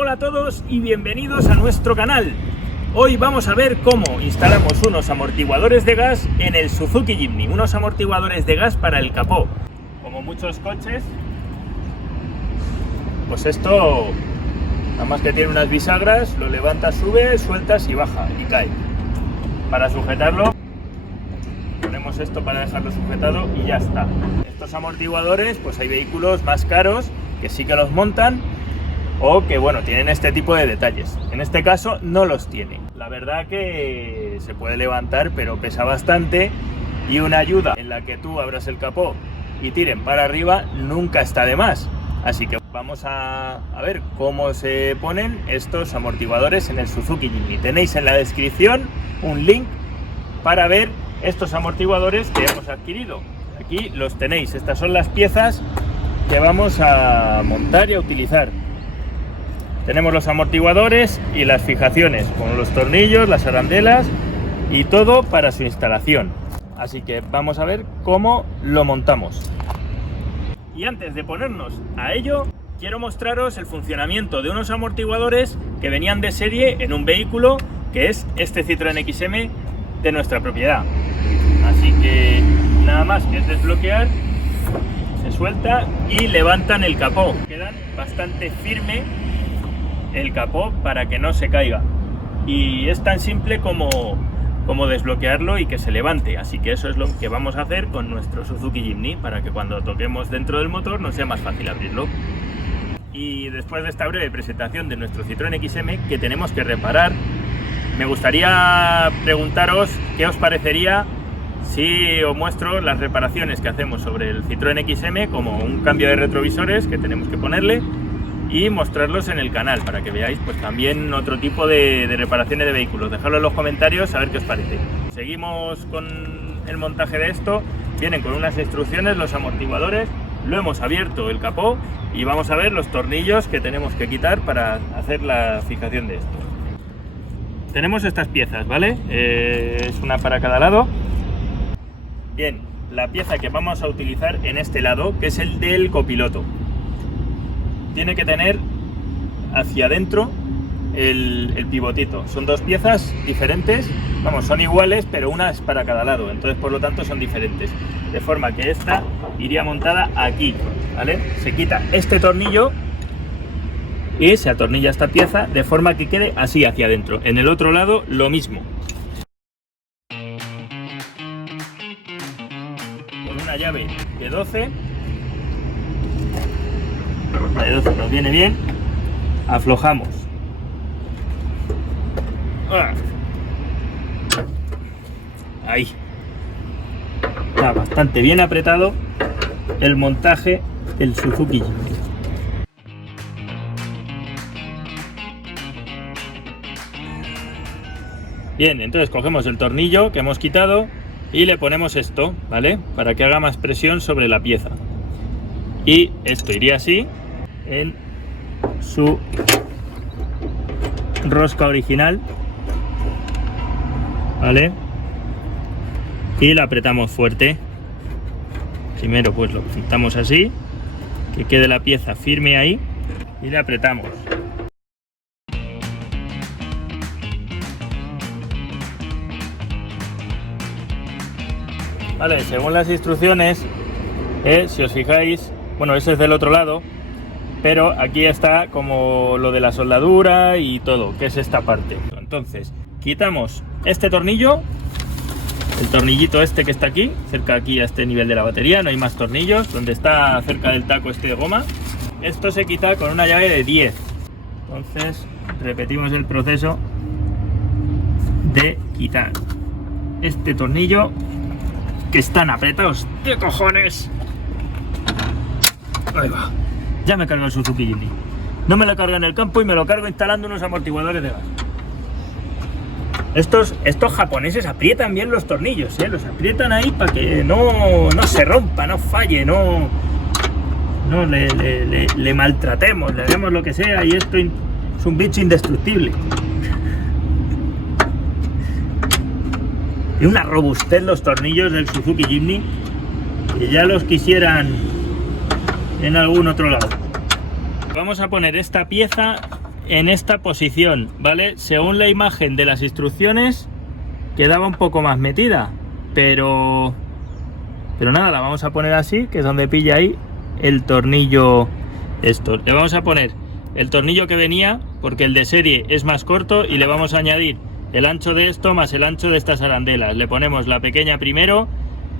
Hola a todos y bienvenidos a nuestro canal. Hoy vamos a ver cómo instalamos unos amortiguadores de gas en el Suzuki Jimny, unos amortiguadores de gas para el capó. Como muchos coches, pues esto, nada más que tiene unas bisagras, lo levantas, sube, sueltas y baja y cae. Para sujetarlo, ponemos esto para dejarlo sujetado y ya está. Estos amortiguadores, pues hay vehículos más caros que sí que los montan, o que bueno, tienen este tipo de detalles. En este caso no los tiene. La verdad que se puede levantar, pero pesa bastante, y una ayuda en la que tú abras el capó y tiren para arriba nunca está de más. Así que vamos a ver cómo se ponen estos amortiguadores en el Suzuki Jimny. Tenéis en la descripción un link para ver estos amortiguadores que hemos adquirido. Aquí los tenéis, estas son las piezas que vamos a montar y a utilizar. Tenemos los amortiguadores y las fijaciones, con los tornillos, las arandelas y todo para su instalación. Así que vamos a ver cómo lo montamos. Y antes de ponernos a ello, quiero mostraros el funcionamiento de unos amortiguadores que venían de serie en un vehículo que es este Citroën XM de nuestra propiedad. Así que nada más que es desbloquear, se suelta y levantan el capó. Quedan bastante firme el capó para que no se caiga, y es tan simple como desbloquearlo y que se levante. Así que eso es lo que vamos a hacer con nuestro Suzuki Jimny, para que cuando toquemos dentro del motor nos sea más fácil abrirlo. Y después de esta breve presentación de nuestro Citroën XM que tenemos que reparar, me gustaría preguntaros qué os parecería si os muestro las reparaciones que hacemos sobre el Citroën XM, como un cambio de retrovisores que tenemos que ponerle, y mostrarlos en el canal para que veáis pues también otro tipo de reparaciones de vehículos. Dejadlo en los comentarios a ver qué os parece. Seguimos con el montaje de esto. Vienen con unas instrucciones los amortiguadores, lo hemos abierto el capó y vamos a ver los tornillos que tenemos que quitar para hacer la fijación de esto. Tenemos estas piezas, ¿vale? Es una para cada lado. Bien, la pieza que vamos a utilizar en este lado, que es el del copiloto, tiene que tener hacia adentro el pivotito. Son dos piezas diferentes, vamos, son iguales, pero una es para cada lado, entonces por lo tanto son diferentes. De forma que esta iría montada aquí, ¿vale? Se quita este tornillo y se atornilla esta pieza de forma que quede así hacia adentro. En el otro lado lo mismo. Con una llave de 12. La de 12 nos viene bien, aflojamos, ahí está bastante bien apretado el montaje del Suzuki Jimny. Bien, entonces cogemos el tornillo que hemos quitado y le ponemos esto, ¿vale? Para que haga más presión sobre la pieza. Y esto iría así en su rosca original, ¿vale? Y la apretamos fuerte. Primero pues lo pintamos así, que quede la pieza firme ahí, y la apretamos. Vale, según las instrucciones, si os fijáis, bueno, ese es del otro lado, pero aquí está como lo de la soldadura y todo, que es esta parte. Entonces, quitamos este tornillo, el tornillito este que está aquí, cerca aquí a este nivel de la batería, no hay más tornillos, donde está cerca del taco este de goma. Esto se quita con una llave de 10. Entonces, repetimos el proceso de quitar este tornillo, que están apretados. ¿Qué cojones? Ahí va. Ya me cargo el Suzuki Jimny. No me lo cargo en el campo y me lo cargo instalando unos amortiguadores de gas. Estos japoneses aprietan bien los tornillos, los aprietan ahí para que no se rompa, no falle, no le maltratemos, le hagamos lo que sea, y esto es un bicho indestructible. Y una robustez los tornillos del Suzuki Jimny, que ya los quisieran en algún otro lado. Vamos a poner esta pieza en esta posición, ¿vale? Según la imagen de las instrucciones quedaba un poco más metida, pero nada, la vamos a poner así, que es donde pilla ahí el tornillo. Esto, le vamos a poner el tornillo que venía, porque el de serie es más corto, y le vamos a añadir el ancho de esto más el ancho de estas arandelas. Le ponemos la pequeña primero,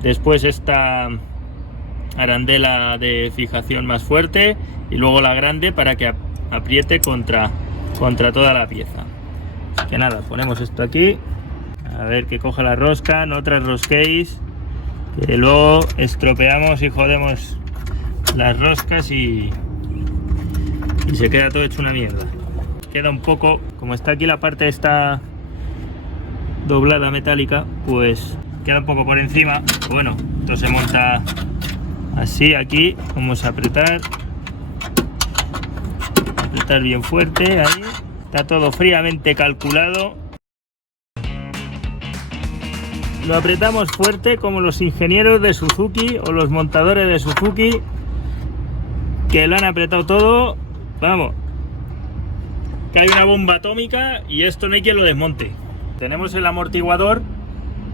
después esta arandela de fijación más fuerte y luego la grande para que apriete contra toda la pieza. Así que nada, ponemos esto aquí, a ver que coja la rosca, no trasrosquéis, que luego estropeamos y jodemos las roscas y se queda todo hecho una mierda. Queda un poco, como está aquí la parte esta doblada metálica, pues queda un poco por encima. Bueno, esto se monta así aquí. Vamos a apretar bien fuerte, ahí está todo fríamente calculado. Lo apretamos fuerte como los ingenieros de Suzuki o los montadores de Suzuki, que lo han apretado todo. Vamos, que hay una bomba atómica y esto no hay quien lo desmonte. Tenemos el amortiguador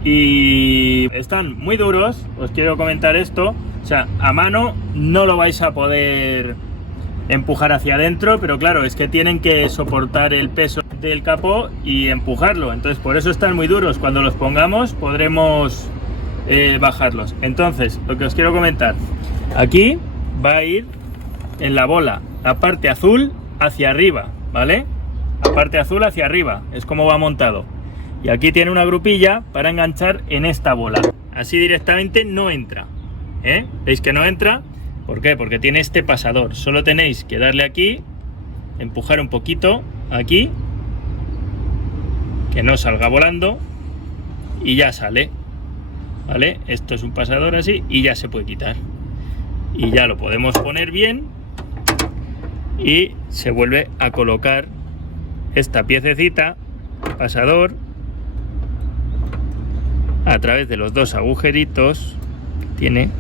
y están muy duros. Os quiero comentar esto, o sea, a mano no lo vais a poder empujar hacia adentro, pero claro, es que tienen que soportar el peso del capó y empujarlo, entonces por eso están muy duros. Cuando los pongamos podremos bajarlos. Entonces, lo que os quiero comentar, aquí va a ir en la bola la parte azul hacia arriba, ¿vale? La parte azul hacia arriba, es como va montado. Y aquí tiene una grupilla para enganchar en esta bola. Así directamente no entra, ¿eh? ¿Veis que no entra? ¿Por qué? Porque tiene este pasador. Solo tenéis que darle aquí, empujar un poquito aquí, que no salga volando, y ya sale, ¿vale? Esto es un pasador así y ya se puede quitar. Y ya lo podemos poner bien y se vuelve a colocar esta piececita, pasador, a través de los dos agujeritos que tiene,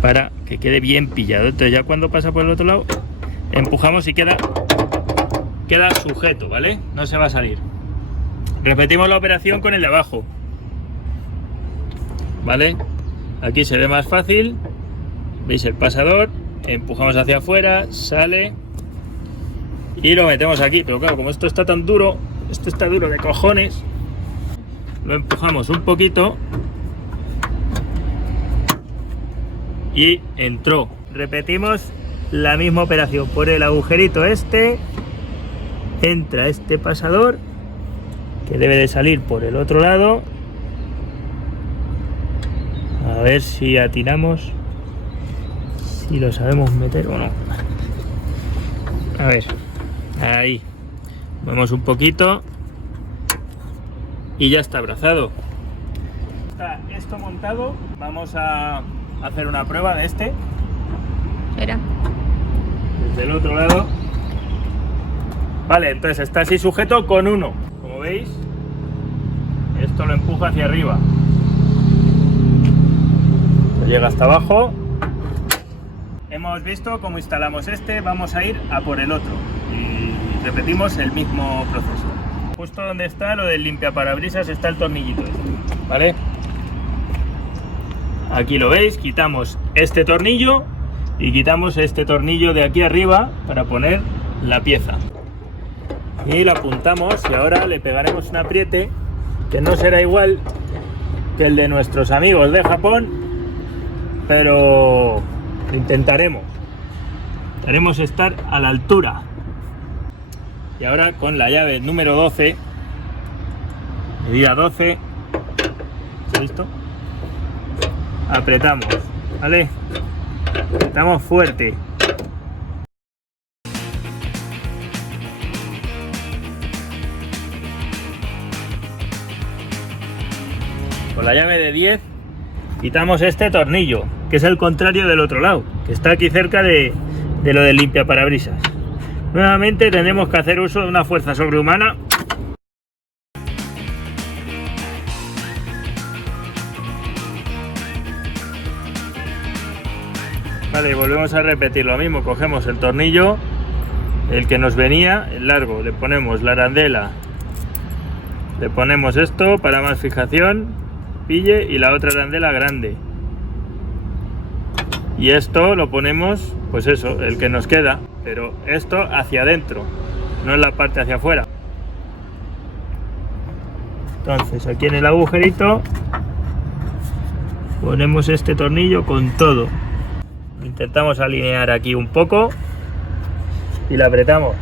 para que quede bien pillado. Entonces ya cuando pasa por el otro lado empujamos y queda sujeto, ¿vale? No se va a salir. Repetimos la operación con el de abajo, ¿vale? Aquí se ve más fácil. Veis el pasador, empujamos hacia afuera, sale y lo metemos aquí. Pero claro, como esto está tan duro, esto está duro de cojones, lo empujamos un poquito y entró. Repetimos la misma operación. Por el agujerito este entra este pasador, que debe de salir por el otro lado. A ver si atinamos, si lo sabemos meter o no. A ver, ahí movemos un poquito y ya está abrazado. Está esto montado. Vamos a hacer una prueba de este. Espera. Desde el otro lado. Vale, entonces está así sujeto con uno. Como veis, esto lo empuja hacia arriba. Llega hasta abajo. Hemos visto cómo instalamos este. Vamos a ir a por el otro y repetimos el mismo proceso. Justo donde está lo del limpiaparabrisas está el tornillito este, ¿vale? Aquí lo veis, quitamos este tornillo y quitamos este tornillo de aquí arriba para poner la pieza. Y la apuntamos y ahora le pegaremos un apriete que no será igual que el de nuestros amigos de Japón, pero lo intentaremos. Queremos estar a la altura. Y ahora con la llave número 12, medida 12, ¿listo? Apretamos, ¿vale? Apretamos fuerte. Con la llave de 10 quitamos este tornillo, que es el contrario del otro lado, que está aquí cerca de lo del limpiaparabrisas. Nuevamente tendremos que hacer uso de una fuerza sobrehumana. Vale, y volvemos a repetir lo mismo. Cogemos el tornillo el que nos venía, el largo, le ponemos la arandela, le ponemos esto para más fijación, pille, y la otra arandela grande. Y esto lo ponemos, pues eso, el que nos queda, pero esto hacia adentro, no en la parte hacia afuera. Entonces aquí en el agujerito ponemos este tornillo con todo. Intentamos alinear aquí un poco y la apretamos.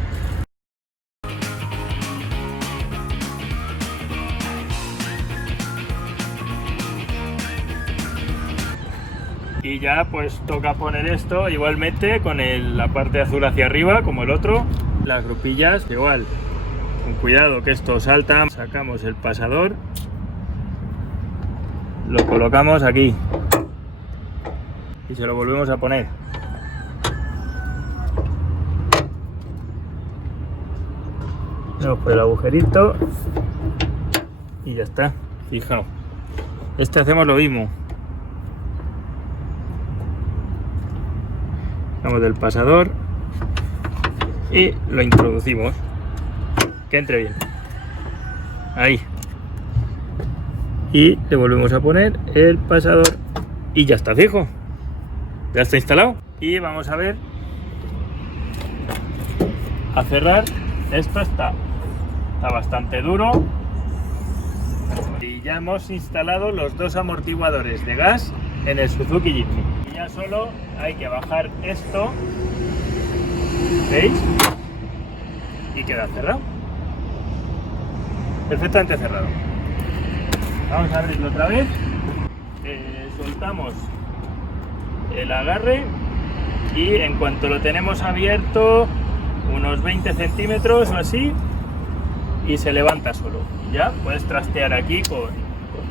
Y ya pues toca poner esto igualmente con la parte azul hacia arriba como el otro. Las grupillas igual, con cuidado que esto salta. Sacamos el pasador, lo colocamos aquí y se lo volvemos a poner. Vamos por el agujerito y ya está. Fijaos, hacemos lo mismo. Vamos del pasador y lo introducimos, que entre bien ahí, y le volvemos a poner el pasador y ya está fijo, ya está instalado. Y vamos a ver, a cerrar. Esto está bastante duro y ya hemos instalado los dos amortiguadores de gas en el Suzuki Jimny. Y ya solo hay que bajar esto, ¿veis? Y queda cerrado, perfectamente cerrado. Vamos a abrirlo otra vez. Soltamos el agarre y en cuanto lo tenemos abierto, unos 20 centímetros o así, y se levanta solo. Ya puedes trastear aquí con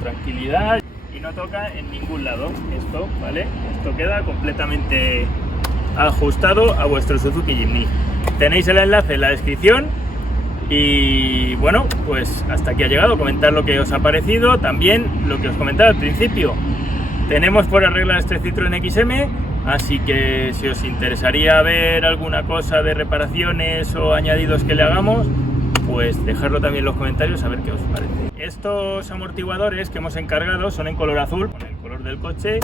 tranquilidad y no toca en ningún lado esto, ¿vale? Esto queda completamente ajustado a vuestro Suzuki Jimny. Tenéis el enlace en la descripción. Y bueno, pues hasta aquí ha llegado. Comentad lo que os ha parecido. También lo que os comentaba al principio, tenemos por arreglar este Citroën XM, así que si os interesaría ver alguna cosa de reparaciones o añadidos que le hagamos, pues dejadlo también en los comentarios a ver qué os parece. Estos amortiguadores que hemos encargado son en color azul, con el color del coche,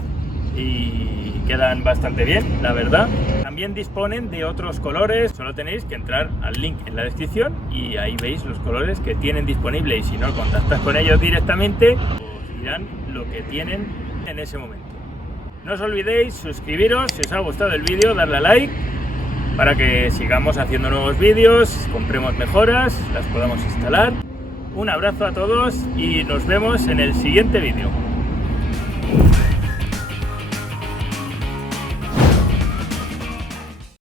y quedan bastante bien, la verdad. También disponen de otros colores, solo tenéis que entrar al link en la descripción y ahí veis los colores que tienen disponible, y si no contactas con ellos directamente os dirán lo que tienen en ese momento. No os olvidéis suscribiros si os ha gustado el vídeo, darle a like para que sigamos haciendo nuevos vídeos, compremos mejoras, las podamos instalar. Un abrazo a todos y nos vemos en el siguiente vídeo.